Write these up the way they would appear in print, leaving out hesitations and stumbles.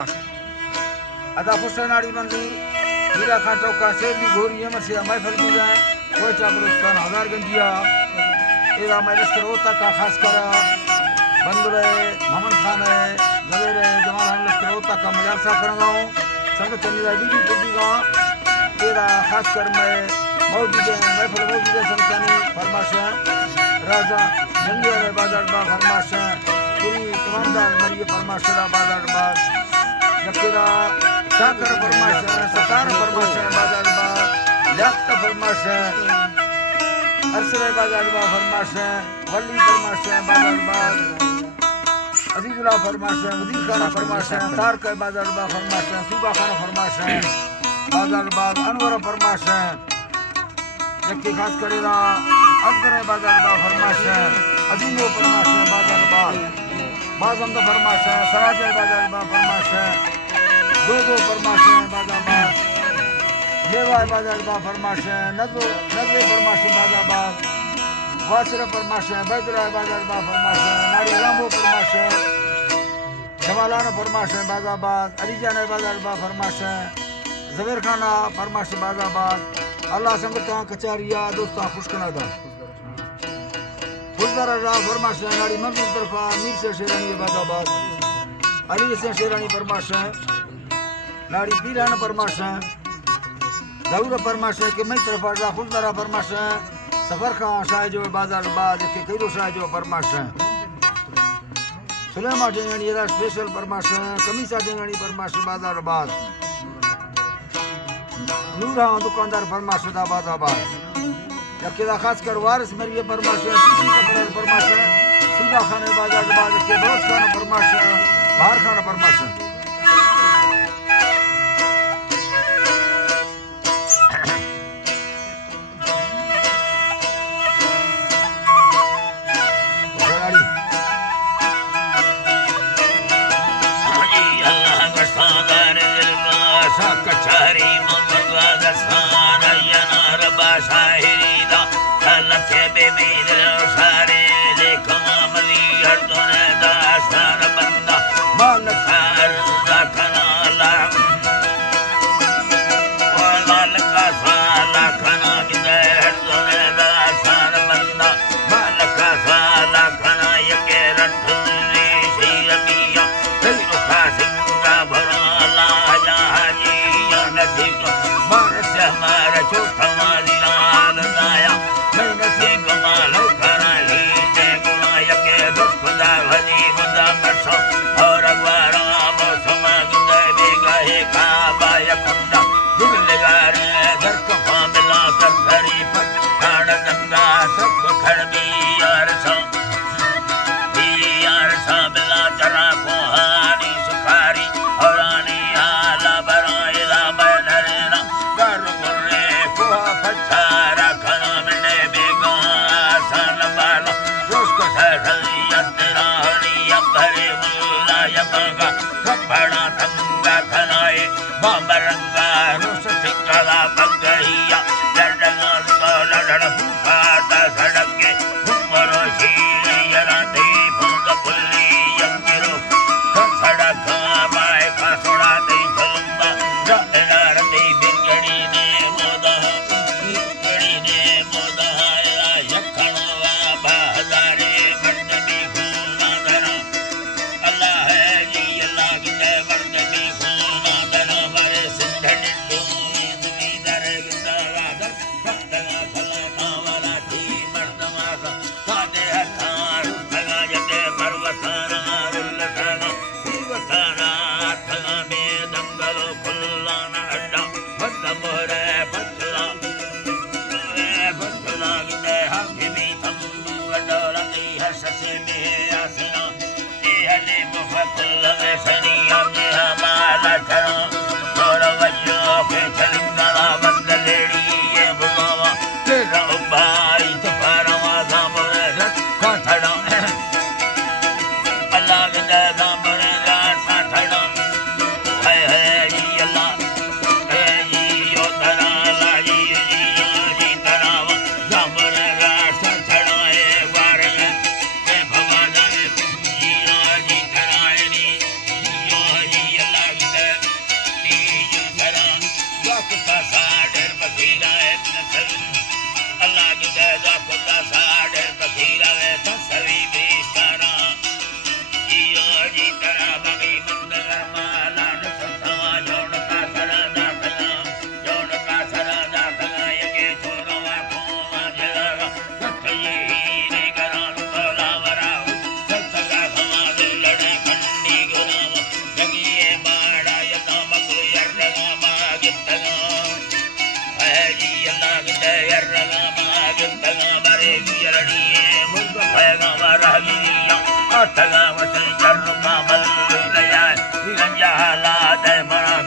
अदा हुसैनाड़ी मंडी हीरा खां चौका शेरली घोरी मसिया महफल की जाए कोचा बलुस्तान हजारगंजिया एरा मैं लश्कर ओता का खास कर बंदुरे मोहम्मद खान है नवेरे जवान लश्कर ओता का मजासा करना हूँ संगत निरा बीबी पुजी का एरा खास कर मैं मौजूद है महफल मौजूद है संतानी फरमाश राजा जंगिया में बाजार बा फरमाश पूरी तमामदार मरिए फरमाश बाजार बा जकेरा शाकर फरमाश सतार फरमाश बाजार बा लियाकत फरमाश अरसरे बाजार बा फरमाश वली फरमाश बाजार बा अजीजुल्लाह फरमाश वजीर खाना फरमाश तारक बाजार बा फरमाश सूबा खाना फरमाश बाजार बा अनवर फरमाश जके खास करेला अकबर बाजार बा फरमाश अजीमो फरमाश बाजार बा बाजम द फरमाश सराज बाजार बा फरमाश दो फरमाश बाजार बा देवा बाजार बा फरमाश नजो नजरे फरमाश बाजार बा वासर फरमाश बैदरा बाजार बा फरमाश नारी रामो फरमाश जमालान फरमाश बाजार बा अलीजान बाजार बा फरमाश जवेर खाना फरमाश बाजार बा अल्लाह संगत कचारिया दोस्ता खुशकनादा फुलदार राह फरमाश नारी मंजूर तरफा मीर से शेरानी बादाबाद अली से शेरानी फरमाश नारी पीरान फरमाश दाऊद फरमाश के मैं तरफा राह फुलदार फरमाश सफर खां शाह जो बाजार बाद के कईरो शाह जो फरमाश सुलेमा डेंगणी रा स्पेशल फरमाश कमीसा डेंगणी फरमाश बाजार बाद नूरा दुकानदार फरमाश दाबादाबाद जबकि खास कर वारिस मेरी फरमाश फरमाश सूबा खान बाजार बाद के बरोज खान फरमाश बाहर खान फरमाश कचारी मोहम्मद गसान यनार बाशाहिरीदा लखे बेमीर सारे लेखम अमली हरदुन दास्तान बंदा मालक अर्जा खनाला मालक साला खना बिदे हरदुन दास्तान बंदा मालक साला खना यके रठुनी शीरबिया तेरो खासिंगा भराला जहाजी मानस हमारा छोटा मारी लाल दाया मैं नसीब मालक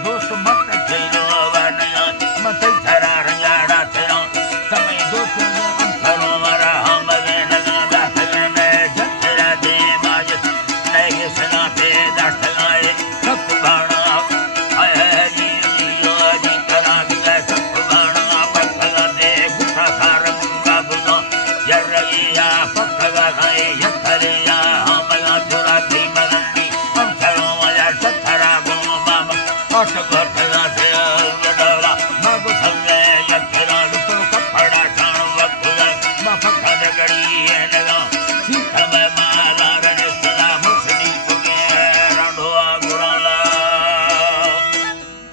दोस्त मत What